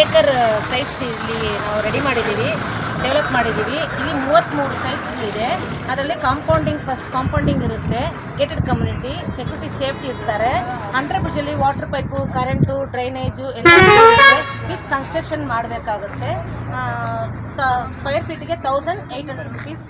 Acre sites ಇಲ್ಲಿ ನಾವು ready ಮಾಡಿದ್ದೀವಿ, ಡೆವಲಪ್ ಮಾಡಿದ್ದೀವಿ. ಇಲ್ಲಿ 33 ಸೈಟ್ಸ್ಗಳಿದೆ. ಅದರಲ್ಲಿ ಫಸ್ಟ್ ಕಾಂಪೌಂಡಿಂಗ್ ಇರುತ್ತೆ, ಗೇಟೆಡ್ ಕಮ್ಯುನಿಟಿ, ಸೆಕ್ಯೂರಿಟಿ ಸೇಫ್ಟಿ ಇರ್ತಾರೆ. 100% ವಾಟರ್ ಪೈಪು, ಕರೆಂಟು, ಡ್ರೈನೇಜು ಎಲ್ಲ ವಿತ್ ಕನ್ಸ್ಟ್ರಕ್ಷನ್ ಮಾಡಬೇಕಾಗುತ್ತೆ. ಸ್ಕ್ವೇರ್ ಫೀಟಿಗೆ 1800 rupees.